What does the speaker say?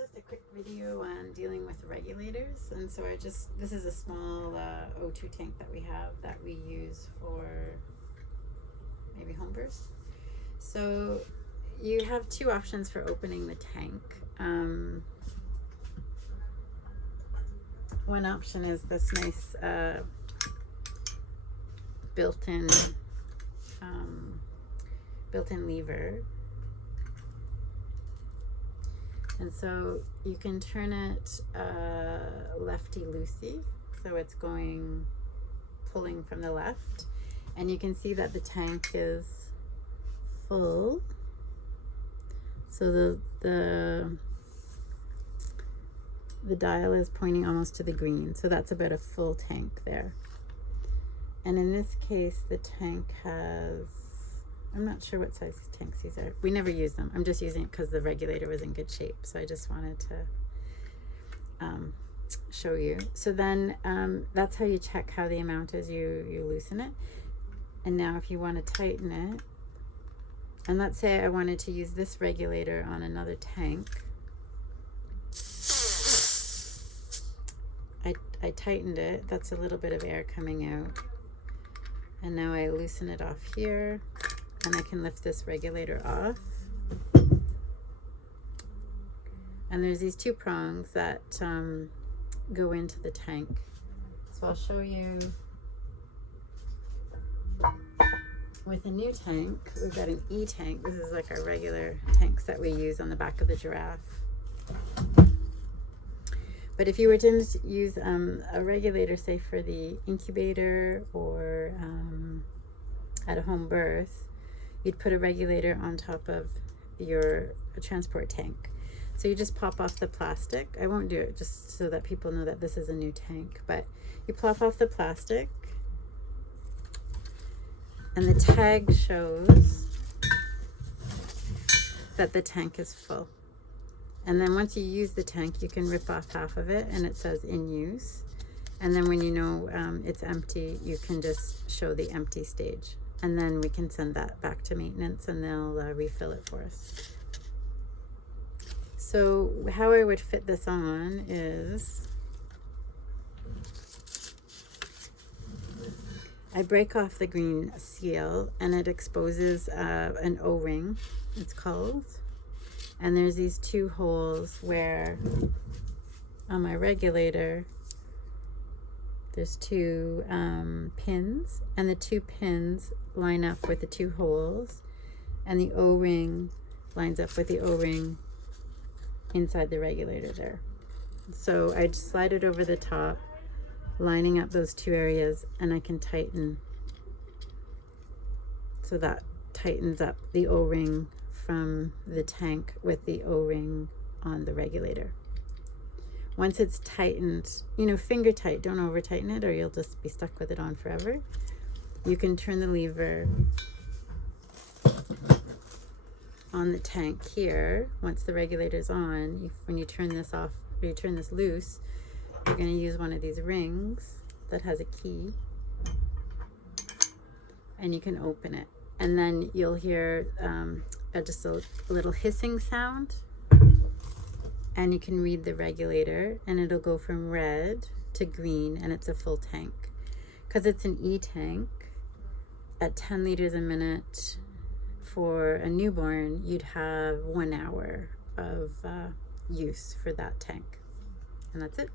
just a quick video on dealing with regulators. And so this is a small O2 tank that we have that we use for maybe home bursts. So you have two options for opening the tank. One option is this nice built-in lever. And so you can turn it lefty-loosey, so it's pulling from the left. And you can see that the tank is full. So the dial is pointing almost to the green. So that's about a full tank there. And in this case, the tank has, I'm not sure what size tanks these are. We never use them. I'm just using it because the regulator was in good shape. So I just wanted to show you. So then that's how you check how the amount is. You loosen it. And now if you want to tighten it, and let's say I wanted to use this regulator on another tank. I tightened it. That's a little bit of air coming out. And now I loosen it off here. And I can lift this regulator off. And there's these two prongs that go into the tank. So I'll show you with a new tank. We've got an E tank. This is like our regular tanks that we use on the back of the giraffe. But if you were to use a regulator, say for the incubator or at a home birth, you'd put a regulator on top of your transport tank. So you just pop off the plastic. I won't do it just so that people know that this is a new tank, but you pop off the plastic and the tag shows that the tank is full. And then once you use the tank, you can rip off half of it and it says in use. And then when you know it's empty, you can just show the empty stage. And then we can send that back to maintenance and they'll refill it for us. So how I would fit this on is I break off the green seal and it exposes an O-ring, it's called. And there's these two holes where on my regulator, there's two pins, and the two pins line up with the two holes, and the O-ring lines up with the O-ring inside the regulator there. So I just slide it over the top, lining up those two areas, and I can tighten. So that tightens up the O-ring from the tank with the O-ring on the regulator. Once it's tightened, finger tight, don't over tighten it or you'll just be stuck with it on forever. You can turn the lever on the tank here. Once the regulator's on, when you turn this off, or you turn this loose, you're going to use one of these rings that has a key and you can open it. And then you'll hear just a little hissing sound, and you can read the regulator and it'll go from red to green and it's a full tank. Because it's an E tank, at 10 liters a minute for a newborn, you'd have 1 hour of use for that tank. And that's it.